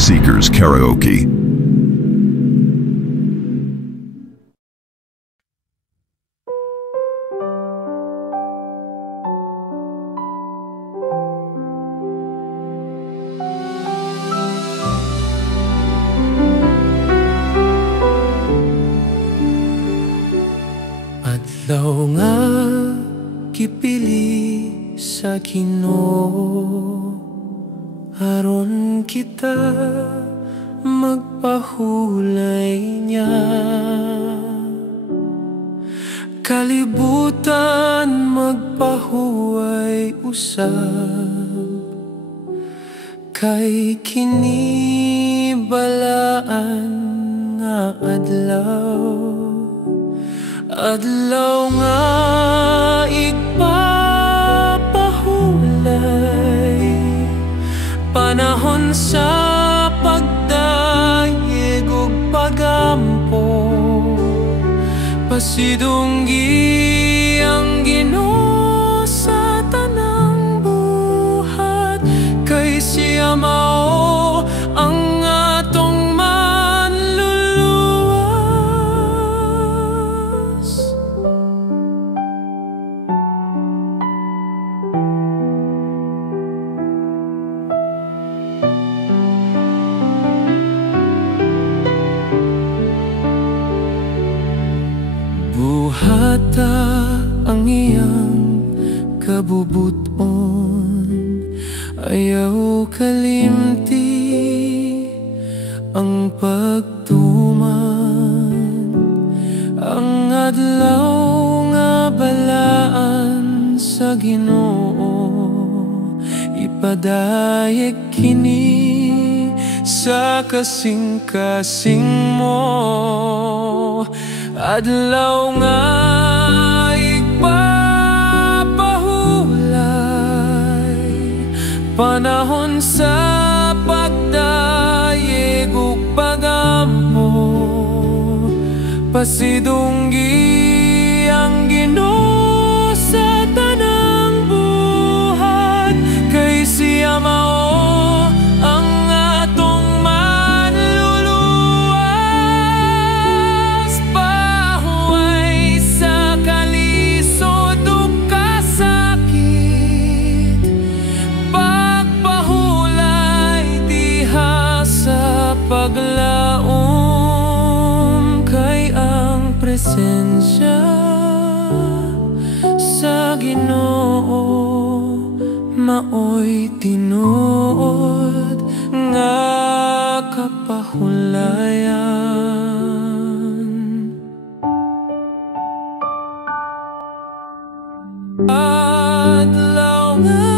Seekers Karaoke. Adlaw nga kipili sa Ginoo, aron kita magpahulay niya. Kalibutan magpahuway usab, kay kini balaan nga adlaw. Adlaw nga igpapahulay, panahon sa pagdayeg ug pagampo. Pasidunggi ang Ginoo sa tanang buhat, kay siya mao ang atong manluluwas. Buhata ang iyang kabubuton, ayaw kalimti ang pagtuman. Ang adlaw nga balaan sa Ginoo, ipadayeg kini sa kasing-kasing mo. Adlaw nga igpapahulay, panahon sa pagdayeg ug pagampo. Pasidunggi ang Ginoo sa tanang buhat, kay siya mao ang atong manluluwas. Pahuway sa kalisod ug kasakit, pagpahulay diha sa paglaom, kay ang presensya sa Ginoo maoy tinuod nga kapahulayan. Adlaw nga